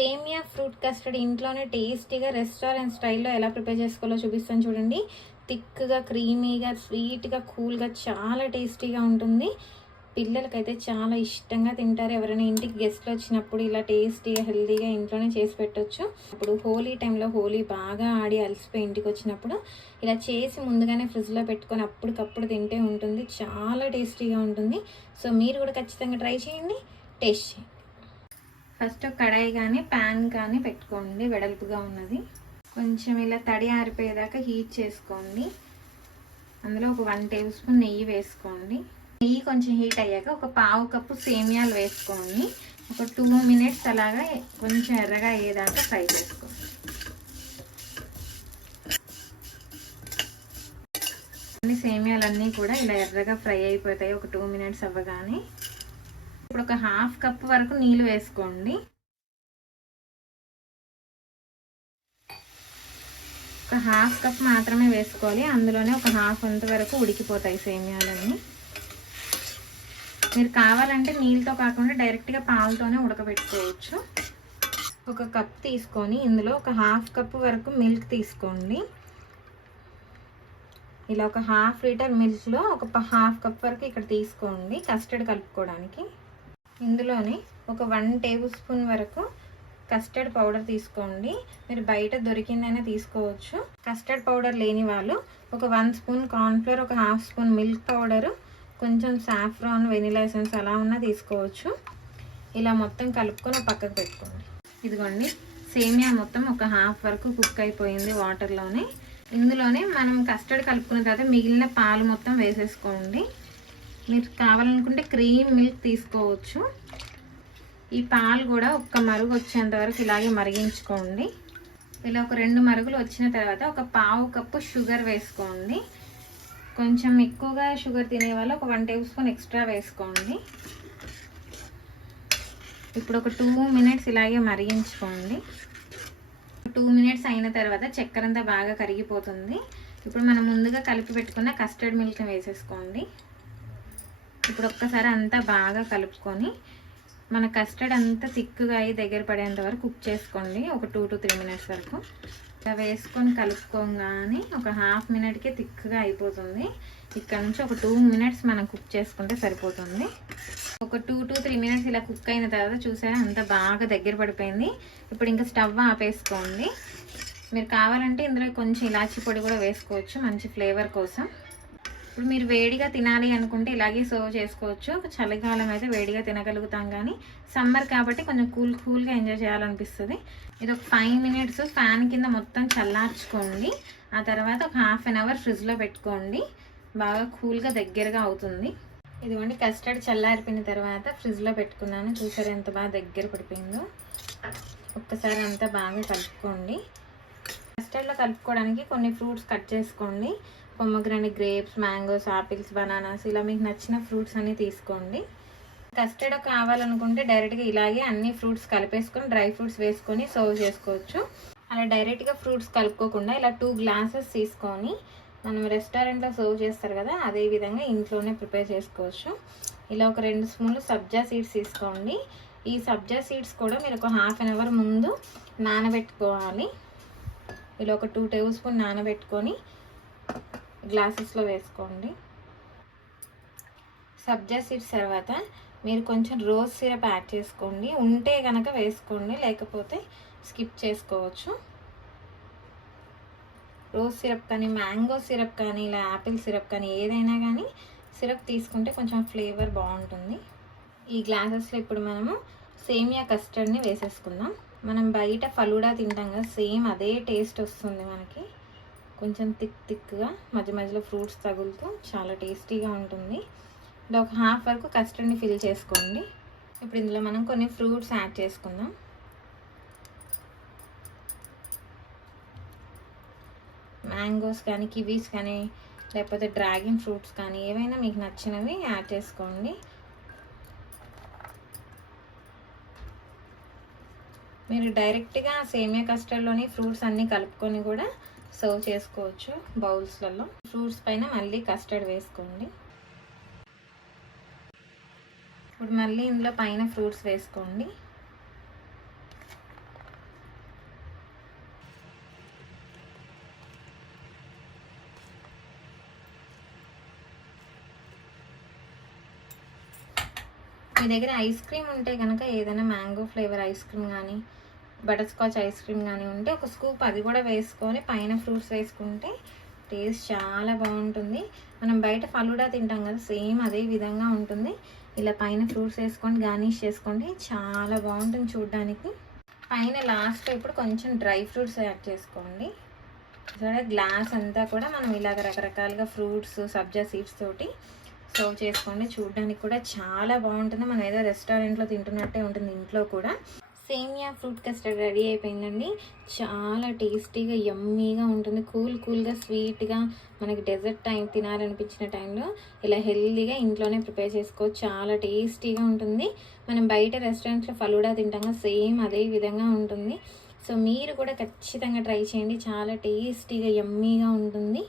సేమియా fruit custard ఇంట్లోనే టేస్టీగా రెస్టారెంట్ స్టైల్లో ఎలా ప్రిపేర్ చేసుకోవాలో చూపిస్తాను చూడండి. థిక్గా, క్రీమీగా, స్వీట్గా, కూల్గా చాలా టేస్టీగా ఉంటుంది. పిల్లలకైతే చాలా ఇష్టంగా తింటారు. ఎవరైనా ఇంటికి గెస్ట్లు వచ్చినప్పుడు ఇలా టేస్టీగా, హెల్తీగా ఇంట్లోనే చేసి పెట్టవచ్చు. ఇప్పుడు హోలీ టైంలో హోలీ బాగా ఆడి అలసిపోయి ఇంటికి వచ్చినప్పుడు ఇలా చేసి ముందుగానే ఫ్రిడ్జ్లో పెట్టుకొని అప్పటికప్పుడు తింటే ఉంటుంది. చాలా టేస్టీగా ఉంటుంది. సో మీరు కూడా ఖచ్చితంగా ట్రై చేయండి, టేస్ట్ చేయండి. ఫస్ట్ కడాయి కానీ ప్యాన్ కానీ పెట్టుకోండి, వెడల్పుగా ఉన్నది. కొంచెం ఇలా తడి ఆరిపోయేదాకా హీట్ చేసుకోండి. అందులో ఒక 1 టేబుల్ స్పూన్ నెయ్యి వేసుకోండి. నెయ్యి కొంచెం హీట్ అయ్యాక ఒక పావు కప్పు సేమియాలు వేసుకోండి. ఒక 2 మినిట్స్ అలాగా కొంచెం ఎర్రగా అయ్యేదాకా ఫ్రై చేసుకోండి. అన్ని సేమియాలన్నీ కూడా ఇలా ఎర్రగా ఫ్రై అయిపోతాయి ఒక 2 మినిట్స్ అవ్వగానే. ఇప్పుడు ఒక 1/2 కప్ వరకు నీళ్ళు వేసుకోండి. ఒక 1/2 కప్ మాత్రమే వేసుకోవాలి. అందులోనే ఒక 1/2 వంతు వరకు ఉడికిపోతాయి సేమియాలన్నీ. మీరు కావాలంటే నీళ్ళతో కాకుండా డైరెక్ట్గా పాలతోనే ఉడకబెట్టుకోవచ్చు. ఒక కప్ తీసుకొని ఇందులో ఒక 1/2 కప్ వరకు మిల్క్ తీసుకోండి. ఇలా ఒక 1/2 లీటర్ మిల్క్లో ఒక 1/2 కప్ వరకు ఇక్కడ తీసుకోండి కస్టర్డ్ కలుపుకోవడానికి. ఇందులోనే ఒక 1 టేబుల్ స్పూన్ వరకు కస్టర్డ్ పౌడర్ తీసుకోండి. మీరు బయట దొరికిందైనా తీసుకోవచ్చు. కస్టర్డ్ పౌడర్ లేని వాళ్ళు ఒక 1 స్పూన్ కార్న్ఫ్లోర్, ఒక 1/2 స్పూన్ మిల్క్ పౌడరు, కొంచెం సాఫ్రాన్, వెనిలా ఎసెన్స్ అలా ఉన్నా తీసుకోవచ్చు. ఇలా మొత్తం కలుపుకొని పక్కకు పెట్టుకోండి. ఇదిగోండి, సేమియా మొత్తం ఒక 1/2 వరకు కుక్ అయిపోయింది వాటర్లోనే. ఇందులోనే మనం కస్టర్డ్ కలుపుకున్న తర్వాత మిగిలిన పాలు మొత్తం వేసేసుకోండి. మీరు కావాలనుకుంటే క్రీమ్ మిల్క్ తీసుకోవచ్చు. ఈ పాలు కూడా ఒక్క మరుగు వచ్చేంత వరకు ఇలాగే మరిగించుకోండి. ఇలా ఒక 2 మరుగులు వచ్చిన తర్వాత ఒక పావు కప్పు షుగర్ వేసుకోండి. కొంచెం ఎక్కువగా షుగర్ తినే వాళ్ళు ఒక 1 టేబుల్ స్పూన్ ఎక్స్ట్రా వేసుకోండి. ఇప్పుడు ఒక 2 మినిట్స్ ఇలాగే మరిగించుకోండి. 2 మినిట్స్ అయిన తర్వాత చక్కెర అంతా బాగా కరిగిపోతుంది. ఇప్పుడు మనం ముందుగా కలిపి పెట్టుకున్న కస్టర్డ్ మిల్క్ని వేసేసుకోండి. ఇప్పుడు ఒక్కసారి అంతా బాగా కలుపుకొని మన కస్టర్డ్ అంతా థిక్గా అయ్యి దగ్గర పడేంత వరకు కుక్ చేసుకోండి. ఒక 2 to 3 మినిట్స్ వరకు ఇలా వేసుకొని కలుపుకోగానే ఒక 1/2 మినిట్కే థిక్గా అయిపోతుంది. ఇక్కడ నుంచి ఒక 2 మినిట్స్ మనం కుక్ చేసుకుంటే సరిపోతుంది. ఒక 2 to 3 మినిట్స్ ఇలా కుక్ అయిన తర్వాత చూసారా అంతా బాగా దగ్గర పడిపోయింది. ఇప్పుడు ఇంకా స్టవ్ ఆపేసుకోండి. మీరు కావాలంటే ఇందులో కొంచెం ఇలాచీ పొడి కూడా వేసుకోవచ్చు మంచి ఫ్లేవర్ కోసం. ఇప్పుడు మీరు వేడిగా తినాలి అనుకుంటే ఇలాగే సర్వ్ చేసుకోవచ్చు. చలికాలం అయితే వేడిగా తినగలుగుతాం, కానీ సమ్మర్ కాబట్టి కొంచెం కూల్గా ఎంజాయ్ చేయాలనిపిస్తుంది. ఇది ఒక 5 మినిట్స్ ఫ్యాన్ కింద మొత్తం చల్లార్చుకోండి. ఆ తర్వాత ఒక 1/2 అవర్ ఫ్రిడ్జ్లో పెట్టుకోండి. బాగా కూల్గా దగ్గరగా అవుతుంది. ఇదిగోండి, కస్టర్డ్ చల్లారిపోయిన తర్వాత ఫ్రిడ్జ్లో పెట్టుకున్నాను. చూసారు ఎంత బాగా దగ్గర పడిపోయిందో. ఒక్కసారి అంతా బాగా కలుపుకోండి. కస్టర్డ్లో కలుపుకోవడానికి కొన్ని ఫ్రూట్స్ కట్ చేసుకోండి. Pomegranate, grapes, mangoes, apples, bananas ఇలా మీకు నచ్చిన ఫ్రూట్స్ అన్నీ తీసుకోండి. కస్టర్డ్ కావాలనుకుంటే డైరెక్ట్గా ఇలాగే అన్ని ఫ్రూట్స్ కలిపేసుకొని డ్రై ఫ్రూట్స్ వేసుకొని సర్వ్ చేసుకోవచ్చు. అలా డైరెక్ట్గా ఫ్రూట్స్ కలుపుకోకుండా ఇలా 2 గ్లాసెస్ తీసుకొని మనం రెస్టారెంట్లో సర్వ్ చేస్తారు కదా, అదే విధంగా ఇంట్లోనే ప్రిపేర్ చేసుకోవచ్చు. ఇలా ఒక 2 స్పూన్లు సబ్జా సీడ్స్ తీసుకోండి. ఈ సబ్జా సీడ్స్ కూడా మీరు ఒక 1/2 అవర్ ముందు నానబెట్టుకోవాలి. ఇలా ఒక 2 టేబుల్ స్పూన్ నానబెట్టుకొని గ్లాసెస్లో వేసుకోండి. సబ్జా సీడ్స్ తర్వాత మీరు కొంచెం రోజ్ సిరప్ యాడ్ చేసుకోండి. ఉంటే కనుక వేసుకోండి, లేకపోతే స్కిప్ చేసుకోవచ్చు. రోజ్ సిరప్ కానీ, మ్యాంగో సిరప్ కానీ, ఇలా యాపిల్ సిరప్ కానీ ఏదైనా కానీ సిరప్ తీసుకుంటే కొంచెం ఫ్లేవర్ బాగుంటుంది. ఈ గ్లాసెస్లో ఇప్పుడు మనము సేమియా కస్టర్డ్ని వేసేసుకుందాం. మనం బయట ఫలూడా తింటాం కదా, సేమ్ అదే టేస్ట్ వస్తుంది మనకి. కొంచెం థిక్గా మధ్య మధ్యలో ఫ్రూట్స్ తగులుతూ చాలా టేస్టీగా ఉంటుంది. ఇలా ఒక 1/2 వరకు కస్టర్డ్ని ఫిల్ చేసుకోండి. ఇప్పుడు ఇందులో మనం కొన్ని ఫ్రూట్స్ యాడ్ చేసుకుందాం. మ్యాంగోస్ కానీ, కివీస్ కానీ, లేకపోతే డ్రాగన్ ఫ్రూట్స్ కానీ ఏవైనా మీకు నచ్చినవి యాడ్ చేసుకోండి. మీరు డైరెక్ట్గా సేమియా కస్టర్డ్లోని ఫ్రూట్స్ అన్నీ కలుపుకొని కూడా సర్వ్ చేసుకోవచ్చు బౌల్స్లలో. ఫ్రూట్స్ పైన మళ్ళీ కస్టర్డ్ వేసుకోండి. ఇప్పుడు మళ్ళీ ఇందులో పైన ఫ్రూట్స్ వేసుకోండి. మీ దగ్గర ఐస్ క్రీమ్ ఉంటే కనుక ఏదైనా మ్యాంగో ఫ్లేవర్ ఐస్ క్రీమ్ కానీ బటర్ స్కాచ్ ఐస్ క్రీమ్ కానీ ఉంటే ఒక స్కూప్ అది కూడా వేసుకొని పైన ఫ్రూట్స్ వేసుకుంటే టేస్ట్ చాలా బాగుంటుంది. మనం బయట ఫలూడా తింటాం కదా, సేమ్ అదే విధంగా ఉంటుంది. ఇలా పైన ఫ్రూట్స్ వేసుకొని గార్నిష్ చేసుకోండి, చాలా బాగుంటుంది చూడడానికి. పైన లాస్ట్లో ఇప్పుడు కొంచెం డ్రై ఫ్రూట్స్ యాడ్ చేసుకోండి. సరే గ్లాస్ అంతా కూడా మనం ఇలాగ రకరకాలుగా ఫ్రూట్స్ సబ్జా సీడ్స్ తోటి సర్వ్ చేసుకోండి. చూడడానికి కూడా చాలా బాగుంటుంది. మనం ఏదో రెస్టారెంట్లో తింటున్నట్టే ఉంటుంది. ఇంట్లో కూడా సేమియా ఫ్రూట్ కస్టర్డ్ రెడీ అయిపోయిందండి. చాలా టేస్టీగా యమ్మీగా ఉంటుంది. కూల్గా స్వీట్గా మనకి డెజర్ట్ టైం తినాలనిపించిన టైంలో ఇలా హెల్తీగా ఇంట్లోనే ప్రిపేర్ చేసుకోవచ్చు. చాలా టేస్టీగా ఉంటుంది. మనం బయట రెస్టారెంట్స్లో ఫలూడా తింటాం, సేమ్ అదే విధంగా ఉంటుంది. సో మీరు కూడా ఖచ్చితంగా ట్రై చేయండి. చాలా టేస్టీగా యమ్మీగా ఉంటుంది.